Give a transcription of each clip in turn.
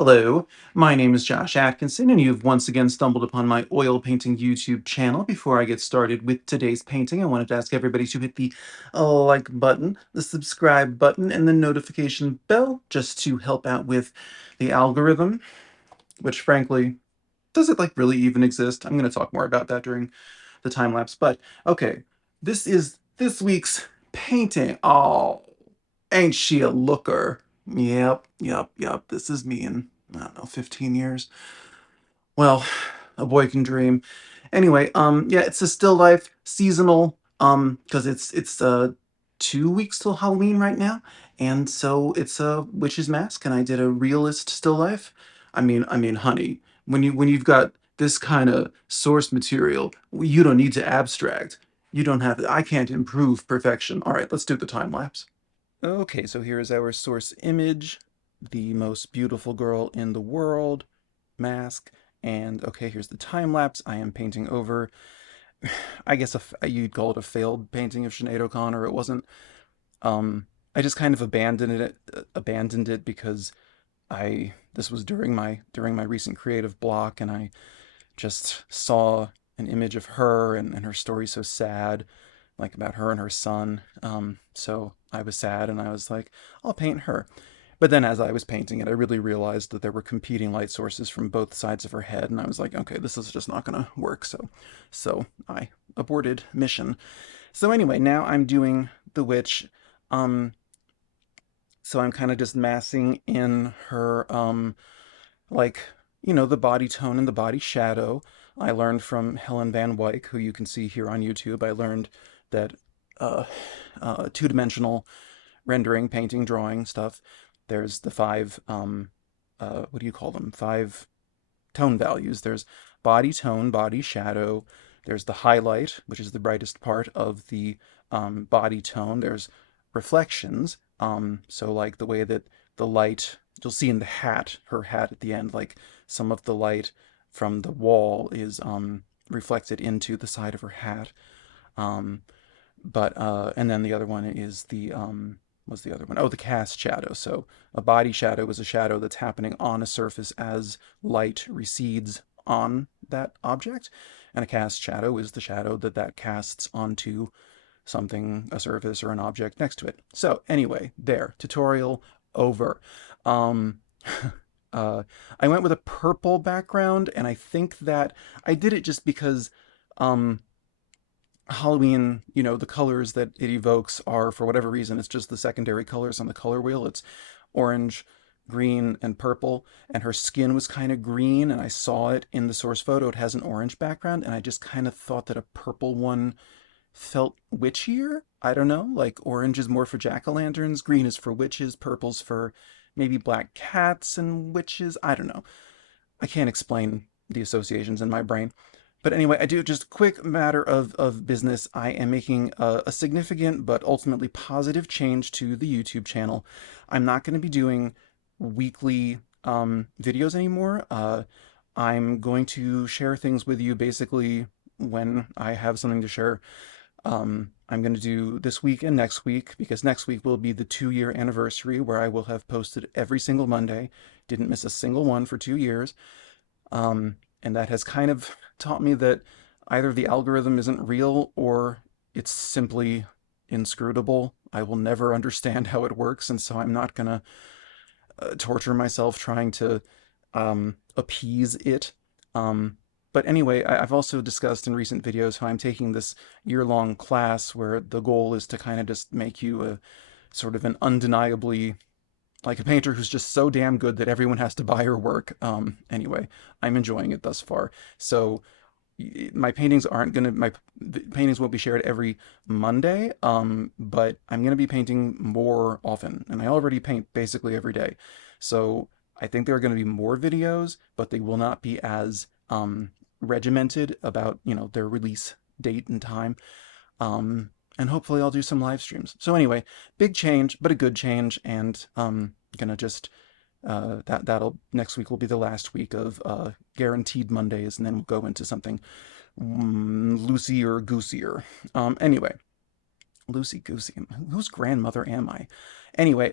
Hello, my name is Josh Atkinson, and you've once again stumbled upon my oil painting YouTube channel. Before I get started with today's painting, I wanted to ask everybody to hit the like button, the subscribe button, and the notification bell just to help out with the algorithm, which frankly, does it like really even exist? I'm going to talk more about that during the time lapse, but okay, this is this week's painting. Oh, ain't she a looker? Yep. This is me in, I don't know, 15 years. Well, a boy can dream. Anyway, yeah, it's a still life seasonal, because it's 2 weeks till Halloween right now, and so it's a witch's mask, and I did a realist still life. I mean, honey, when you've got this kind of source material, you don't need to abstract. You don't have, I can't improve perfection. All right, let's do the time lapse. Okay, so here is our source image, the most beautiful girl in the world, mask, and okay, here's the time lapse. I am painting over, I guess you'd call it a failed painting of Sinead O'Connor. It wasn't. I just kind of abandoned it because this was during my recent creative block, and I just saw an image of her and her story so sad, like about her and her son. So I was sad and I was like, I'll paint her. But then as I was painting it, I really realized that there were competing light sources from both sides of her head, and I was like, okay, this is just not gonna work. So I aborted mission. So anyway, now I'm doing the witch. Um, so I'm kind of just massing in her like the body tone and the body shadow. I learned from Helen Van Wyck, who you can see here on YouTube. I learned that uh, two-dimensional rendering, painting, drawing stuff. There's the five what do you call them? Five tone values. There's body tone, body shadow. There's the highlight, which is the brightest part of the body tone. There's reflections. So like the way that the light, you'll see in the hat, her hat at the end, like some of the light from the wall is reflected into the side of her hat. Um, but and then the other one is the what's the other one? Oh, the cast shadow. So a body shadow is a shadow that's happening on a surface as light recedes on that object, and a cast shadow is the shadow that casts onto something, a surface or an object next to it. So anyway, there, tutorial over. Um, uh, I went with a purple background, and I think that I did it just because um, Halloween, the colors that it evokes are, for whatever reason, it's just the secondary colors on the color wheel. It's orange, green, and purple. And her skin was kind of green, and I saw it in the source photo. It has an orange background, and I just kind of thought that a purple one felt witchier. I don't know. Like orange is more for jack-o'-lanterns, green is for witches, purple's for maybe black cats and witches. I don't know. I can't explain the associations in my brain. But anyway, I do just quick matter of business. I am making a significant but ultimately positive change to the YouTube channel. I'm not going to be doing weekly videos anymore. I'm going to share things with you basically when I have something to share. I'm going to do this week and next week because next week will be the 2-year anniversary where I will have posted every single Monday. Didn't miss a single one for 2 years. And that has kind of taught me that either the algorithm isn't real or it's simply inscrutable. I will never understand how it works, and so I'm not gonna torture myself trying to appease it. Um, but anyway, I've also discussed in recent videos how I'm taking this year-long class where the goal is to kind of just make you a sort of an undeniably like a painter who's just so damn good that everyone has to buy her work. Anyway, I'm enjoying it thus far. So my paintings won't be shared every Monday, but I'm gonna be painting more often, and I already paint basically every day. So I think there are going to be more videos, but they will not be as regimented about their release date and time. And hopefully I'll do some live streams. So anyway, big change, but a good change, and gonna just that'll next week will be the last week of guaranteed Mondays, and then we'll go into something loosier, goosier. Anyway, Loosey goosey. Whose grandmother am I? Anyway,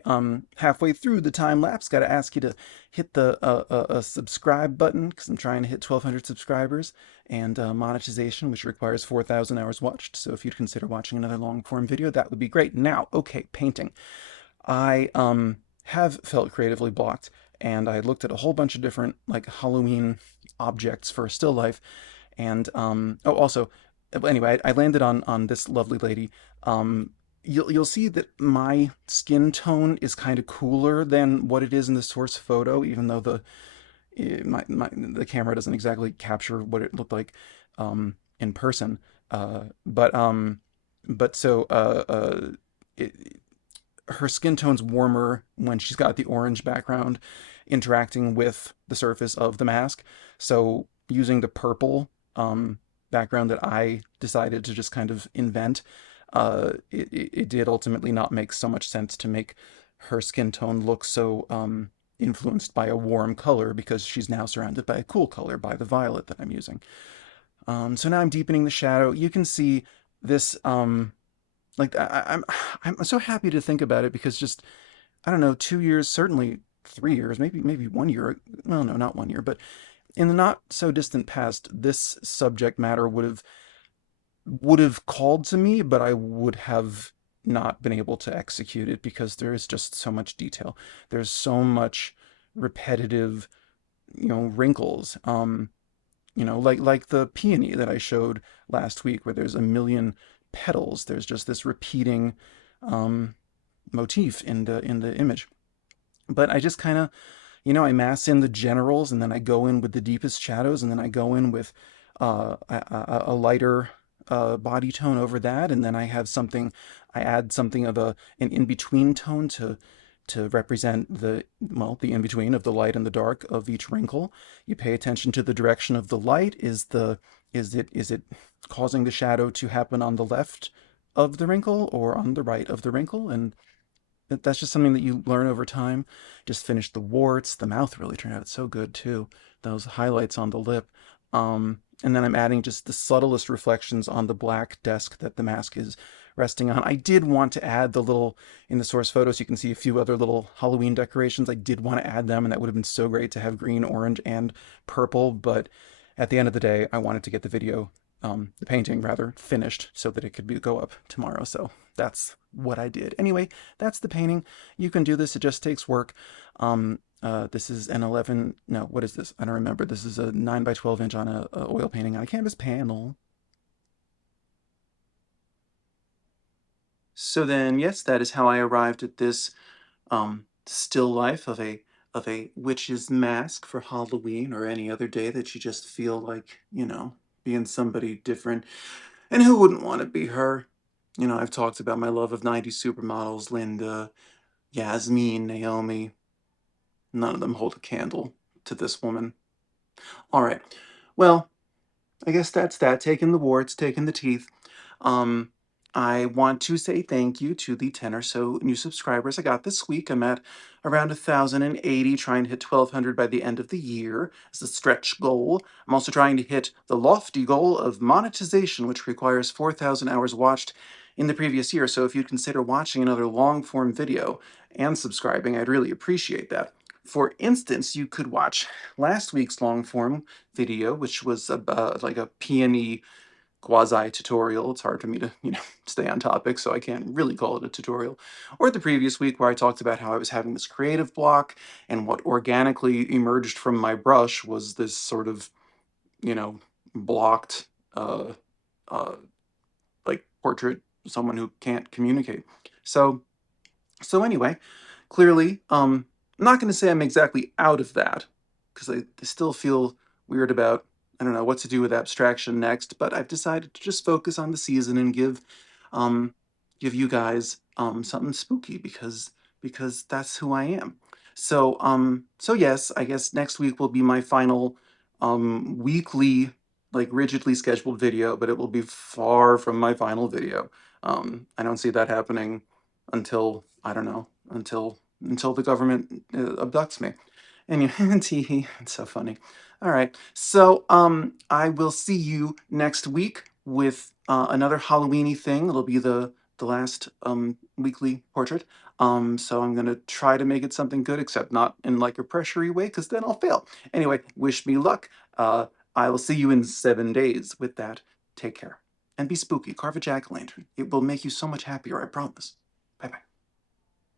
halfway through the time lapse, got to ask you to hit the subscribe button because I'm trying to hit 1,200 subscribers and monetization, which requires 4,000 hours watched. So if you'd consider watching another long form video, that would be great. Now, okay, painting. I have felt creatively blocked, and I looked at a whole bunch of different like Halloween objects for still life, and oh, also, anyway, I landed on this lovely lady. Um, you'll see that my skin tone is kind of cooler than what it is in the source photo, even though the camera doesn't exactly capture what it looked like in person. But so it, her skin tone's warmer when she's got the orange background interacting with the surface of the mask. So using the purple background that I decided to just kind of invent, it did ultimately not make so much sense to make her skin tone look so influenced by a warm color because she's now surrounded by a cool color, by the violet that I'm using. So now I'm deepening the shadow. You can see this like I'm so happy to think about it because just I don't know, 2 years, certainly 3 years, maybe 1 year. Well, no, not 1 year, but in the not so distant past, this subject matter would have called to me, but I would have not been able to execute it because there is just so much detail. There's so much repetitive, wrinkles. Like the peony that I showed last week, where there's a million petals. There's just this repeating um, motif in the image. But I just kind of, I mass in the generals, and then I go in with the deepest shadows, and then I go in with a lighter body tone over that, and then I add something of an in between tone to represent the in between of the light and the dark of each wrinkle. You pay attention to the direction of the light. Is it causing the shadow to happen on the left of the wrinkle or on the right of the wrinkle? And that's just something that you learn over time. Just finished the warts. The mouth really turned out so good too. Those highlights on the lip. And then I'm adding just the subtlest reflections on the black desk that the mask is resting on. I did want to add the little, in the source photos, you can see a few other little Halloween decorations. I did want to add them, and that would have been so great to have green, orange, and purple. But at the end of the day, I wanted to get the painting rather, finished so that it could go up tomorrow. So that's what I did. Anyway, that's the painting. You can do this. It just takes work. This is an 11, no, what is this? I don't remember. This is a 9 by 12 inch on a oil painting on a canvas panel. So then, yes, that is how I arrived at this still life of a witch's mask for Halloween or any other day that you just feel like, being somebody different. And who wouldn't want to be her? I've talked about my love of 90s supermodels, Linda, Yasmin, Naomi. None of them hold a candle to this woman. All right. Well, I guess that's that. Taking the warts, taking the teeth. Um, I want to say thank you to the 10 or so new subscribers I got this week. I'm at around 1,080, trying to hit 1,200 by the end of the year as a stretch goal. I'm also trying to hit the lofty goal of monetization, which requires 4,000 hours watched in the previous year. So if you'd consider watching another long form video and subscribing, I'd really appreciate that. For instance, you could watch last week's long form video, which was like a peony quasi tutorial. It's hard for me to, stay on topic, so I can't really call it a tutorial. Or the previous week where I talked about how I was having this creative block, and what organically emerged from my brush was this sort of, blocked, uh, uh, like portrait, someone who can't communicate. So, anyway, clearly, I'm not going to say I'm exactly out of that, because I still feel weird about, I don't know what to do with abstraction next, but I've decided to just focus on the season and um, give you guys something spooky because that's who I am. So yes, I guess next week will be my final weekly, like rigidly scheduled video, but it will be far from my final video. I don't see that happening until, I don't know, until the government abducts me. Anyway, it's so funny. All right, so I will see you next week with another Halloweeny thing. It'll be the last weekly portrait. So I'm gonna try to make it something good, except not in like a pressury way, because then I'll fail. Anyway, wish me luck. I will see you in 7 days. With that, take care and be spooky. Carve a jack-o'-lantern. It will make you so much happier, I promise.